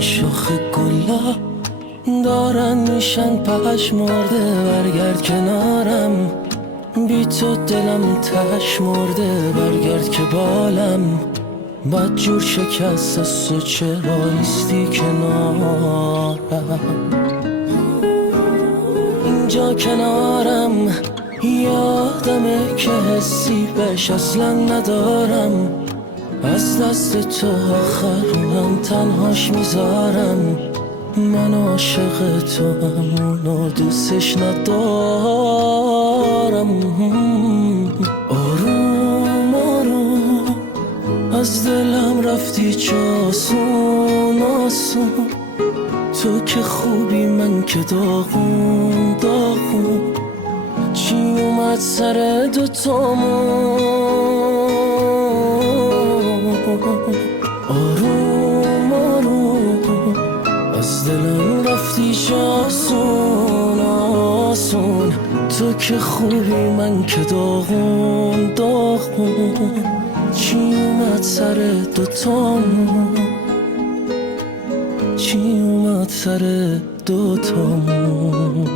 این شاخ گلا دارن میشن پشمرده، برگرد کنارم، بی تو دلم تش مرده، برگرد که بالم بد جور شکست است و چرا نیستی کنارم. اینجا کنارم یادمه که حسی بهش اصلا ندارم، از دست تو آخرونم تنهاش میذارم، من عاشق تو همونو دوستش ندارم. آروم آروم از دلم رفتی چه آسون آسون، تو که خوبی من که داغون داغون، چی اومد سر دوتامون. آروم آروم از دلم رفتی چه آسون آسون، تو که خوبی من که داغون داغون، چی اومد سر دوتامون، چی اومد سر دوتامون.